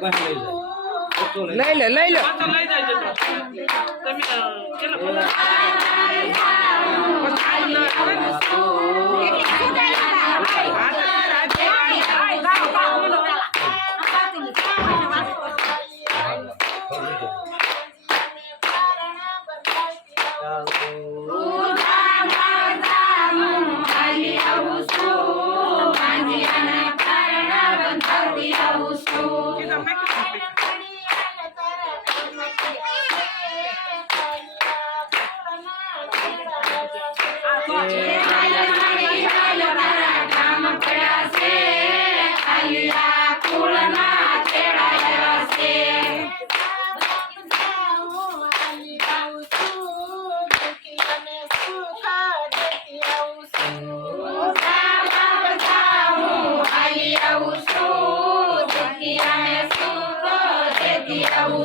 મારી પાસે લઈ જાય. લઈ લે લઈ લે.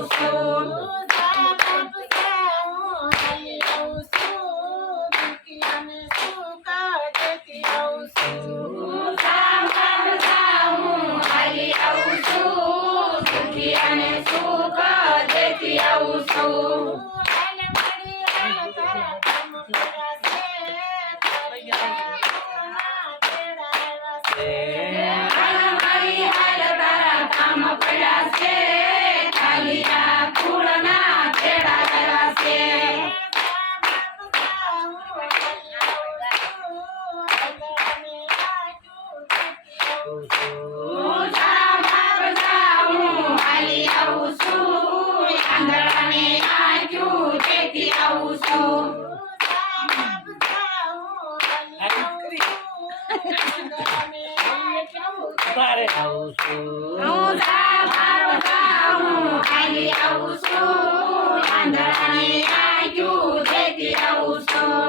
before. આવું છું હું જા મારો જા હું હાલી આવું છું આંધળાની આયુ દેતી આવું છું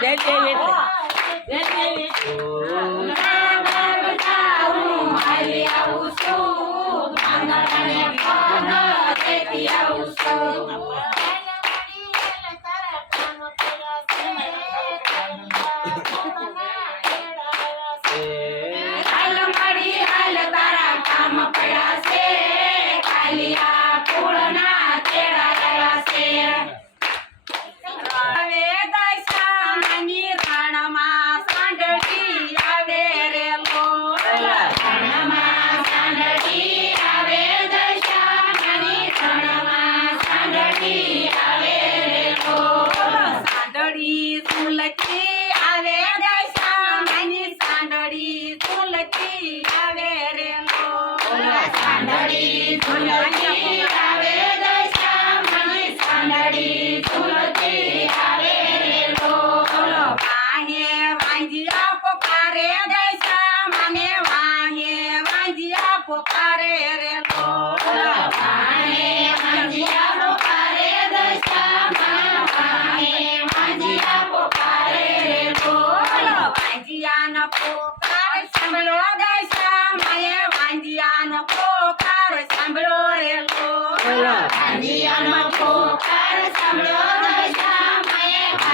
જય જય જય જય Thank you.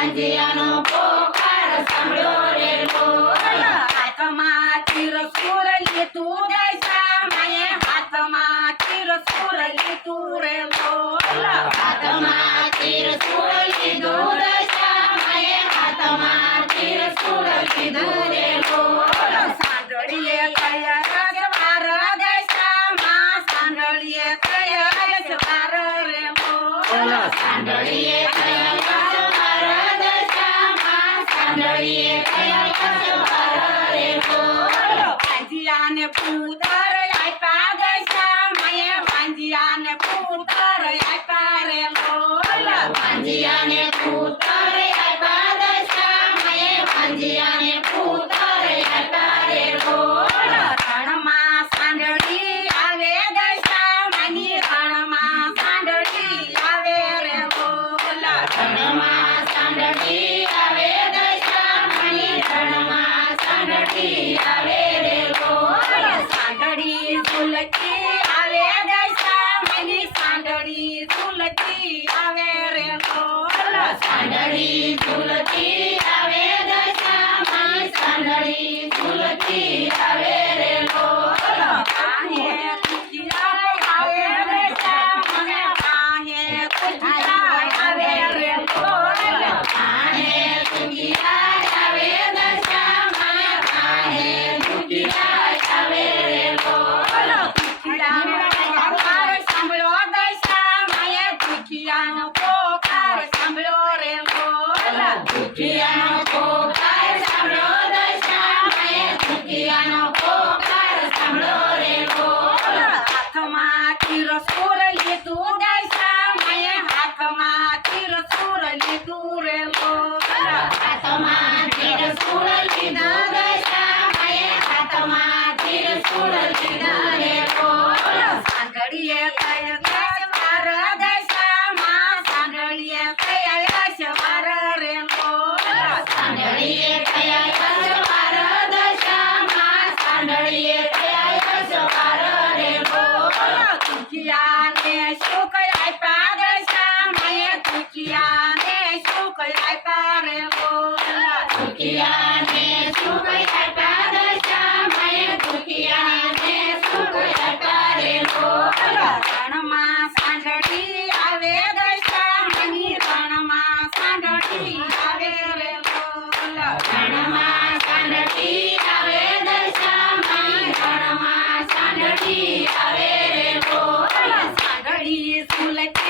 કાંજિયાનો પોકાર સાંભળો રે ઢોલ હાથમાં તિરસ્કુર લીધું દૈસા માએ હાથમાં તિરસ્કુર લીધું રે ઢોલ હાથમાં તિરસ્કુર લીધું દૈસા માએ હાથમાં તિરસ્કુર You. Sagari Kula Diana Pope, Diana Євангеліє please, who let me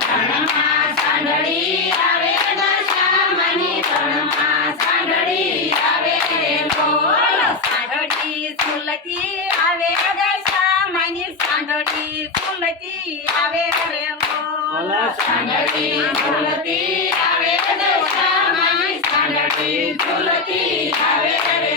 તણમાં આવે દશા બોલ. સાંડળી સુલતી આવે દશા મને સાંડળી સુલતી આવે આવે દશા મને સાંડળી સુલતી આવે રે